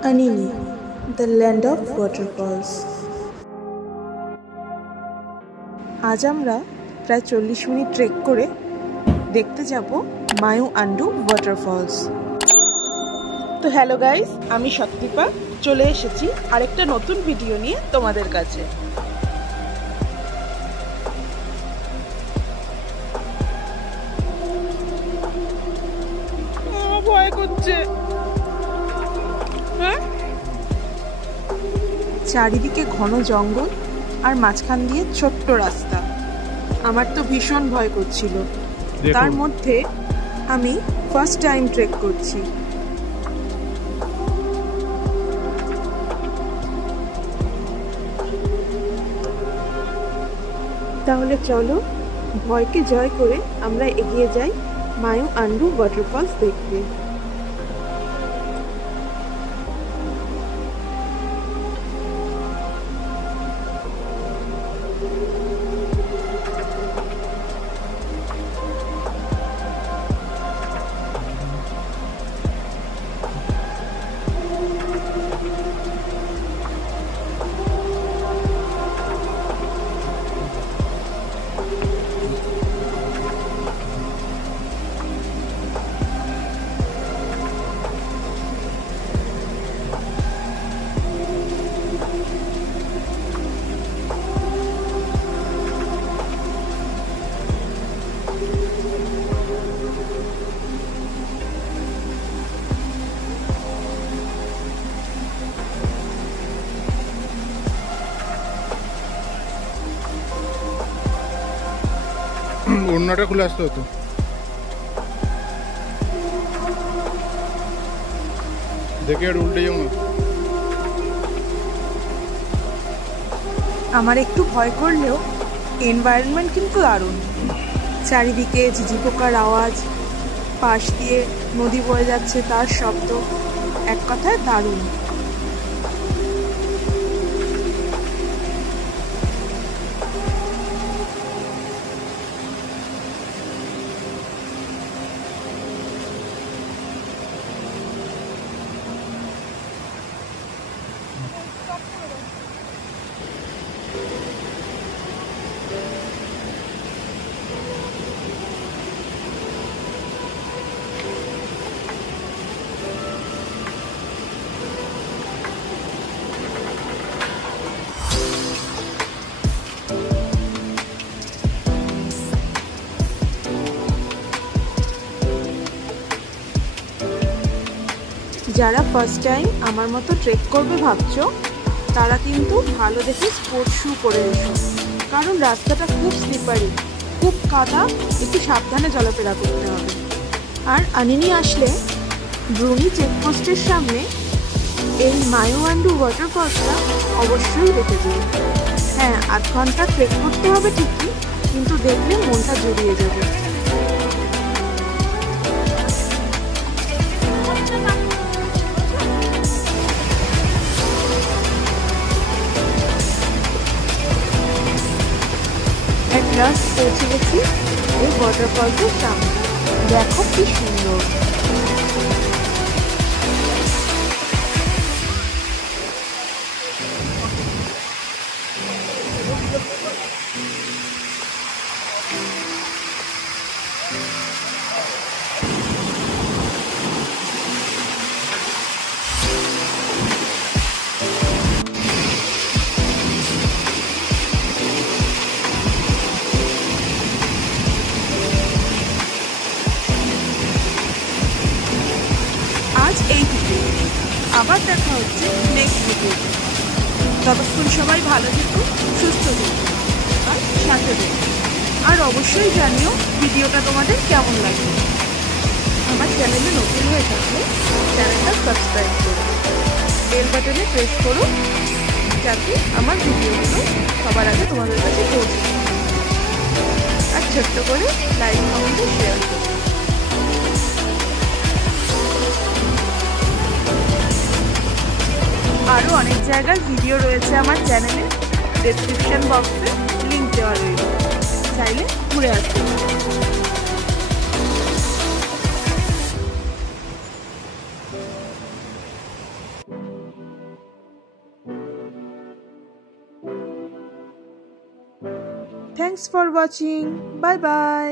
Anini, the land of waterfalls. আজ আমরা প্রায় 40 মিনিট ট্রেক করে দেখতে যাব মায়ু আন্ডু ওয়াটারফলস। তো হ্যালো গাইস, আমি শক্তিপা চলে এসেছি আরেকটা নতুন ভিডিও নিয়ে তোমাদের কাছে। ভয় করছে। চারিদিকে ঘন জঙ্গল আর মাঝখান দিয়ে ছোট্ট রাস্তা। আমার তো ভীষণ ভয় করছিল। তার মধ্যে আমি ফার্স্ট টাইম ট্রেক করছি। তাহলে চলো ভয়কে জয় করে আমরা এগিয়ে যাই মায়ু আন্ডু ওয়াটারফলস দেখতে। ওড়নাটা খুলে আসতে হতো। দেখে আর উল্টে যাবো। আমার একটু ভয় করলেও এনভায়রনমেন্ট কিন্তু দারুণ। চারিদিকে ঝিঝি পোকার আওয়াজ, পাশ দিয়ে নদী বয়ে যাচ্ছে তার শব্দ, এক কথায় দারুণ। যারা ফার্স্ট টাইম আমার মতো ট্রেক করবে ভাবছো, তারা কিন্তু ভালো দেখে স্পোর্টস শু পরে এসো, কারণ রাস্তাটা খুব স্লিপারি, খুব কাদা, একটু সাবধানে চলাফেরা করতে হবে। আর আনিনি আসলে ব্রুনি চেকপোস্টের সামনে এই মায়ু আন্ডু ওয়াটারফলসটা অবশ্যই দেখে যাবে। হ্যাঁ, আধ ঘন্টা ট্রেক করতে হবে ঠিকই, কিন্তু দেখলে মনটা জুড়িয়ে যাবে। পৌঁছে গেছি এই ওয়াটারফলসের সামনে। দেখো কি সুন্দর। আবার দেখা হচ্ছে নেক্সট ভিডিওতে। ততক্ষণ সবাই ভালো থেকো, সুস্থ থেকো আর সাথে থেকো। আর অবশ্যই জানিও ভিডিওটা তোমাদের কেমন লাগবে। আমার চ্যানেলে নতুন হয়ে থাকলে চ্যানেলটা সাবস্ক্রাইব করো, বেল বাটনে প্রেস করো, যাতে আমার ভিডিওগুলো সবার আগে তোমাদের কাছে পৌঁছে। আর ছোট্ট করে লাইক, কমেন্ট, শেয়ার করো। আরও অনেক জায়গার ভিডিও রয়েছে আমার চ্যানেলে, ডেসক্রিপশন বক্সে লিঙ্ক দেওয়া রয়েছে, চাইলে ঘুরে আসতে পারো। Thanks for watching, bye bye.